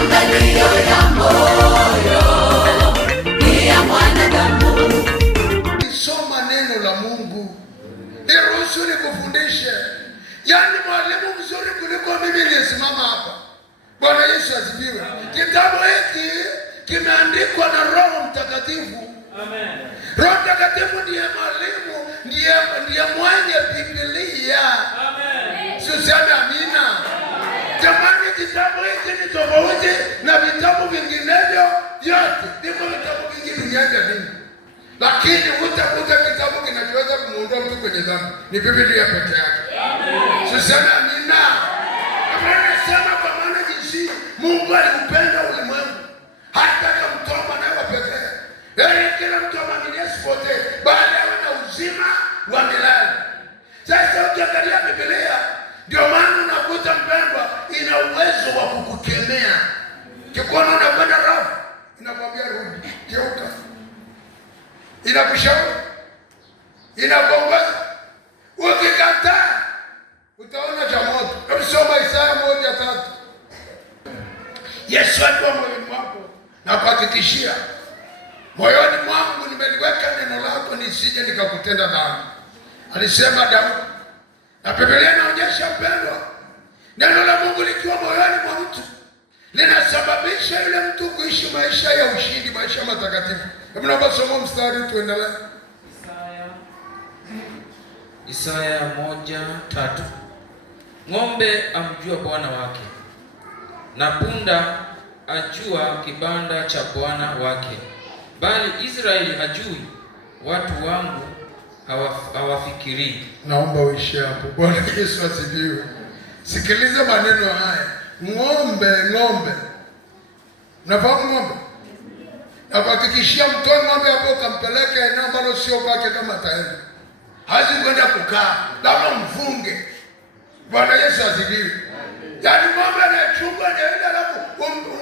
Maangalio ya moyo ni ya mwanadamu. Soma neno la Mungu. Niruhusu nikufundishe. Yaani mwalimu mzuri kuliko mimi nisimama hapa. Bwana Yesu asifiwe. Kitabu hiki kimeandikwa na Roho Mtakatifu. Amen. Roho Mtakatifu ndiye mwalimu, ndiye mwenye Biblia. Amen. Siseme amina. Jamani, kitabu hiki ni tofauti na vitabu vinginevyo vyote. Ndivyo vitabu vingi duniani ya dini. Lakini utakuta kitabu kinachoweza kumuondoa mtu kwenye dhambi ni Biblia peke yake. Amen. Siseme amina. Amen. Nasema kwa maana jinsi Mungu aliupenda ulimwengu hata akamtoa mwanawe wa pekee, ili kila mtu amwaminie asipotee, bali awe na uzima wa milele. Sasa ukiangalia Biblia, ndio maana unakuta mpendwa, ina uwezo wa kukukemea. Kikuona unakwenda rafu, inakwambia rudi, geuka. Inakushauri, inakuongoza. Ukikataa, utaona cha moto. Hebu soma Isaya 1:3. Yesu akiwa moyoni mwako na kuhakikishia, moyoni mwangu nimeliweka neno lako nisije nikakutenda dhambi, alisema Daudi. Na Biblia inaonyesha mpendwa, neno la Mungu likiwa moyoni mwa mtu linasababisha yule mtu kuishi maisha ya ushindi, maisha matakatifu. Hebu naomba soma mstari tuendelee. Isaya 1:3. Ng'ombe amjua bwana wake, na punda ajua kibanda cha bwana wake, bali Israeli hajui, watu wangu hawafikirii. Naomba uishi hapo. Bwana Yesu asifiwe. Sikiliza maneno haya. Ng'ombe. Unafahamu ng'ombe? Na kuhakikishia mtoe ng'ombe hapo ukampeleke eneo ambalo sio kwake, kama taenda hazi kwenda kukaa, labda mfunge. Bwana Yesu asifiwe. Yaani ng'ombe anachunga ndio alafu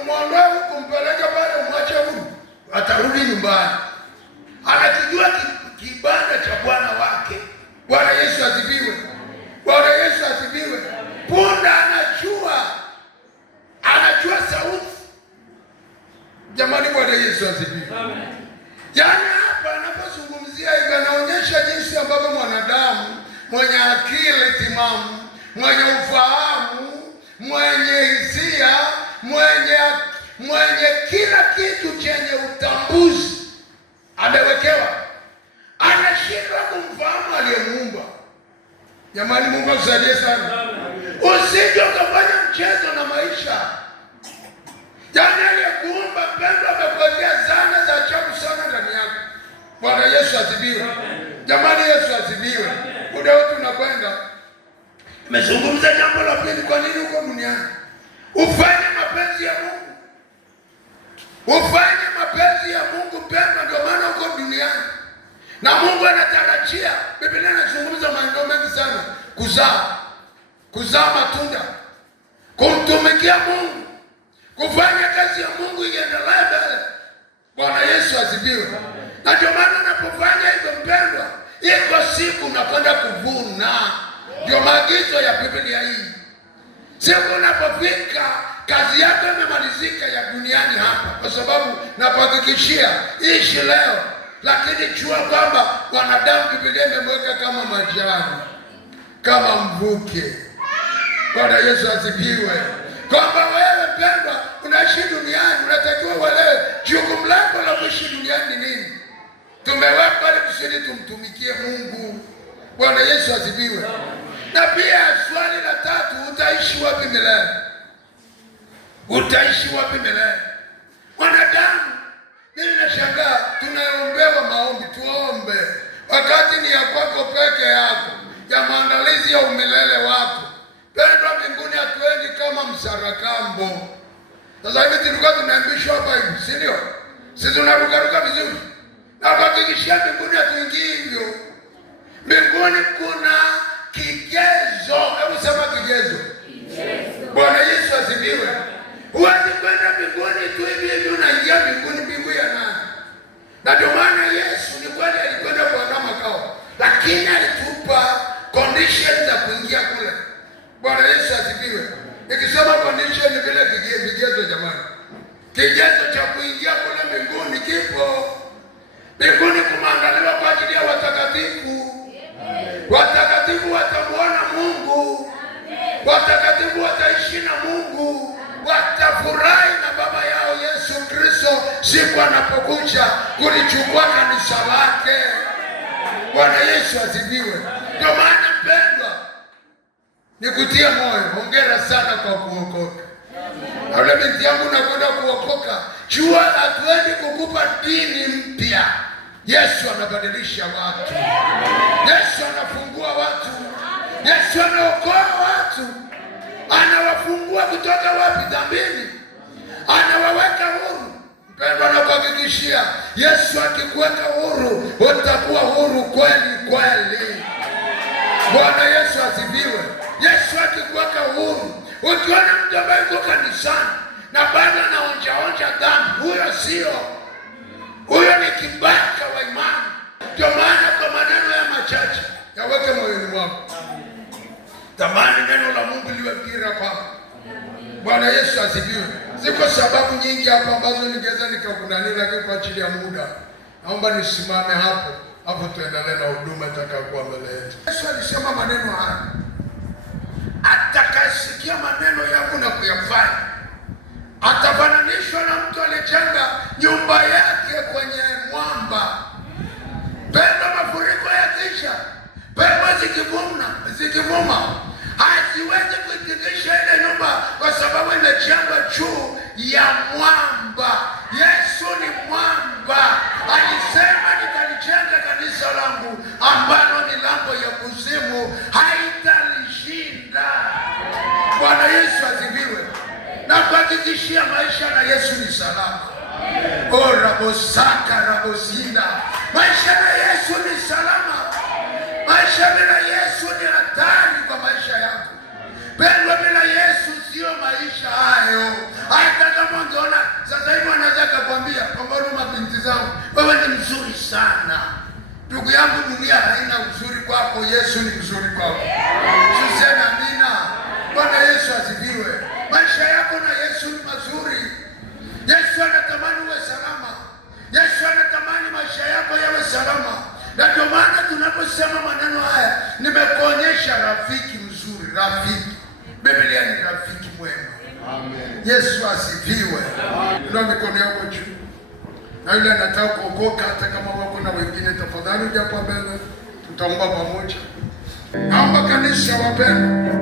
umwondoe kumpeleka pale, umwache huru, atarudi nyumbani. Anakijua kibanda cha bwana wake. Bwana Yesu asifiwe. Bwana Yesu asifiwe. Punda anajua sauti. Jamani, Bwana Yesu asifiwe. Amen. Yaani hapa anapozungumzia hivi anaonyesha jinsi ambavyo mwanadamu mwenye akili timamu, mwenye ufahamu, mwenye hisia, mwenye kila kitu chenye utambuzi amewekewa, anashindwa kumfahamu aliyemuumba. Jamani, Mungu asaidie sana. Usije ukafanya mchezo na maisha. Yaani aliyekuumba mpendwa amekuwekea zana za ajabu sana ndani yako. Bwana Yesu asifiwe. Jamani, Yesu asifiwe. Muda wote unakwenda. Nimezungumza jambo la pili, kwa nini uko duniani? Ufanye mapenzi ya Mungu. Ufanye mapenzi ya Mungu mpendwa, ndio maana uko duniani. Na Mungu anatarajia, Biblia inazungumza mambo mengi sana, kuzaa matunda, kumtumikia Mungu, kufanya kazi ya Mungu iendelee mbele. Bwana Yesu asifiwe. Na ndio maana unapofanya hivyo mpendwa, iko siku unakwenda kuvuna. Ndio maagizo ya Biblia hii. Siku unapofika kazi yako imemalizika ya duniani hapa, kwa sababu nakuhakikishia ishi leo, lakini jua kwamba wanadamu Biblia imemweka kama majani, kama mvuke. Bwana Yesu asifiwe. Kwamba wewe mpendwa unaishi duniani, unatakiwa uelewe jukumu lako la kuishi duniani ni nini. Tumewekwa ili kusudi tumtumikie Mungu. Bwana Yesu asifiwe. Na pia swali la tatu, utaishi wapi milele? Utaishi wapi milele? Wanadamu, mimi nashangaa tunaombewa maombi, tuombe wakati ni ya kwako peke yako, ya maandalizi ya umilele wako. Pendwa, mbinguni hatuendi kama msarakambo. Sasa hivi tulikuwa tunaambishwa hapa hivi, si ndio? Sisi tunarukaruka vizuri. Na kuhakikishia mbinguni hatuingii hivyo. Mbinguni kuna kigezo. Hebu sema kigezo. Bwana Yesu asifiwe. Huwezi kwenda mbinguni tu hivi hivi unaingia mbinguni. Mbingu ya nani? Na ndio maana Yesu ni kweli alikwenda kwa makao, lakini alitupa conditions za kuingia kule. Bwana Yesu asifiwe. Nikisema condition vile vigezo jamani. Kigezo cha kuingia kule mbinguni kipo. Mbinguni kumeandaliwa kwa ajili ya watakatifu. Watakatifu watamuona Mungu. Watakatifu wataishi na Mungu. Watafurahi na Baba yao Yesu Kristo siku anapokuja kulichukua kanisa lake. Bwana Yesu asifiwe. Ndio maana mpendwa, nikutie moyo, hongera sana kwa kuokoka. Wale binti yangu nakwenda kuokoka, jua hatuendi kukupa dini mpya. Yesu anabadilisha watu. Yesu anafungua watu. Yesu anaokoa watu. Anawafungua kutoka wapi? Dhambini. Anawaweka huru. Mpendwa, nakuhakikishia Yesu akikuweka huru, utakuwa huru kweli kweli. Bwana Yesu asifiwe. Yesu akikuweka huru, ukiona mtu ambaye yuko kanisani na bado anaonja dhambi, huyo ni kibaka wa imani. Ndio maana kwa maneno ya machache yaweke moyoni mwako. Tamani neno la Mungu liwe kira kwako. Bwana Yesu asifiwe. Ziko sababu nyingi hapa ambazo ningeweza nikakunani, lakini kwa ajili ya muda naomba nisimame hapo tuendelee na huduma itakayokuwa mbele yetu. Yesu alisema maneno haya, atakayesikia maneno yangu na kuyafanya atafananishwa na mtu aliyejenga nyumba yake kwenye mwamba. Pendo mafuriko yakisha, pepo zikivuma, haziwezi kuitikisha ile nyumba kwa sababu imejengwa juu ya mwamba. Yesu ni mwamba. Alisema nitalijenga kanisa langu ambalo milango ya kuzimu haitalishinda. Bwana Yesu asifiwe. Na kuhakikishia maisha na Yesu ni salama. Rabosaka rabosinda. Maisha na Yesu ni salama. Maisha bila Yesu ni hatari kwa maisha yako. Pendwa, bila Yesu sio maisha hayo. Hata kama ungeona sasa hivi anaweza kukwambia kwamba mabinti zangu, wewe ni mzuri sana. Ndugu yangu, dunia haina uzuri kwako, Yesu ni mzuri kwako. Tuseme amina. Bwana Yesu asifiwe. Maisha yako na Yesu ni mazuri. Yesu anatamani uwe salama. Yesu anatamani maisha yako yawe salama. Na ndio maana tunaposema maneno haya, nimekuonyesha rafiki mzuri. Rafiki, Biblia ni rafiki mwema. Amen. Yesu asifiwe. Ndio mikono yako juu. Na yule anataka kuokoka, hata kama wako na wengine, tafadhali japo mbele, tutaomba pamoja. Naomba kanisa wapendwa,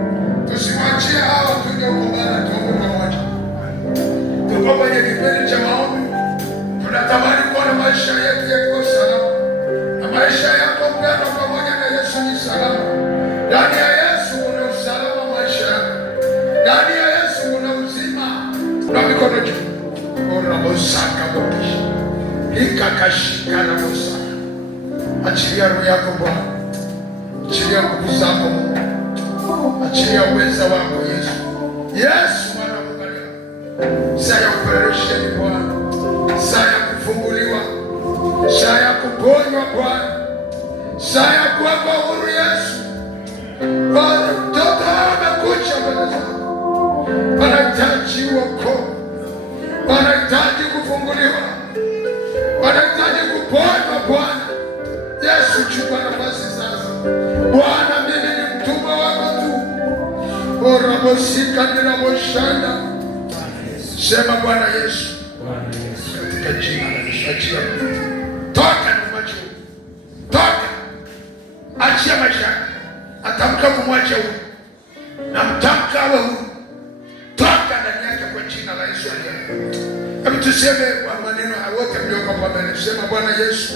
tusiwaachie hao tuliokumbana, tuombe pamoja. Tuko kwenye kipindi cha maombi. Tunatamani kuona maisha yetu yako salama. Na maisha yako mpendwa pamoja na Yesu ni salama. Ndani ya Yesu kuna usalama maisha yako. Ndani ya Yesu kuna uzima. Na mikono juu. Orabosaka bokishi. Ikakashika na bosaka. Achilia roho yako Bwana. Achilia nguvu zako Mungu. Achilia uweza wako Yesu. Yesu mwana wa Mungu. Saa ya operesheni Bwana. Saa ya kufunguliwa. Saa ya kuponywa Bwana. Saa ya kuwekwa huru Yesu. Bwana, mtoto amekuja mbele zako. Wanahitaji wokovu. Wanahitaji kufunguliwa. Wanahitaji kuponywa Bwana. Yesu, chukua nafasi sasa. Bwana, mimi ni mtumwa wako tu. Orabosika ninamoshanda. Sema Bwana Yesu. Katika jina la Yesu, achia mtu. Toka na macho. Toka. Achia maisha. Atamka kumwacha huyu. Na mtamka awe huyu. Toka ndani yake kwa jina la Yesu. Hebu tuseme kwa maneno wote mlioko hapa mbele. Sema Bwana Yesu,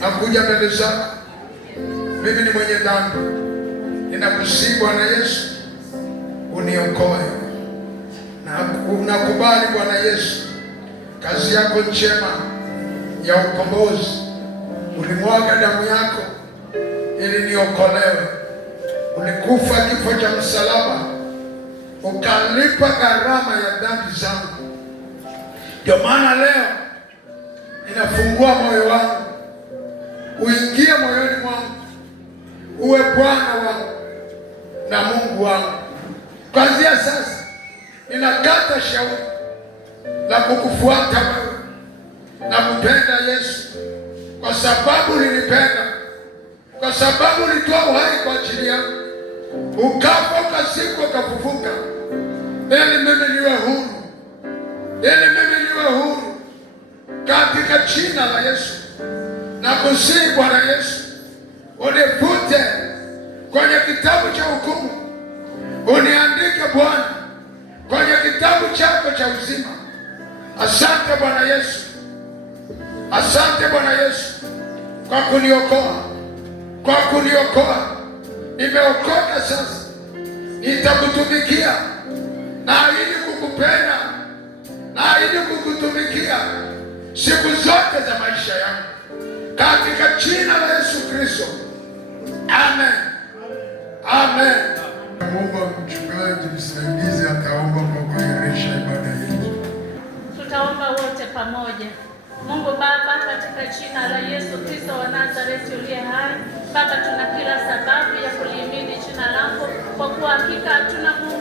nakuja mbele zako. Mimi ni mwenye dhambi. Ninakusihi Bwana Yesu, uniokoe. Na unakubali Bwana Yesu kazi yako njema ya ukombozi. Ulimwaga damu yako ili niokolewe. Ulikufa kifo cha msalaba, ukalipa gharama ya dhambi zangu. Ndio maana leo ninafungua moyo wangu, uingie moyoni mwangu, uwe Bwana wangu na Mungu wangu. Kuanzia sasa ninakata shauri la kukufuata wewe na kupenda Yesu, kwa sababu ulinipenda, kwa sababu ulitoa uhai kwa ajili yangu, ukafa, ukazikwa, ukafufuka, ili mimi niwe huru, ili mimi niwe huru katika jina la Yesu. Na kusihi Bwana Yesu, unifute kwenye kitabu cha hukumu, uniandike Bwana kwenye kitabu chako cha uzima. Asante Bwana Yesu, asante Bwana Yesu kwa kuniokoa, kwa kuniokoa. Nimeokoka sasa, nitakutumikia, naahidi kukupenda, naahidi kukutumikia siku zote za maisha yangu, katika jina la Yesu Kristo, amen, amen. Mungu mchungaji msaidizi ataomba kwa kuahirisha ibada yetu. Tutaomba wote pamoja. Mungu Baba, katika jina la Yesu Kristo wa Nazareti uliye hai, Baba, tuna kila sababu ya kulihimidi jina lako, kwa kuwa hakika hatuna Mungu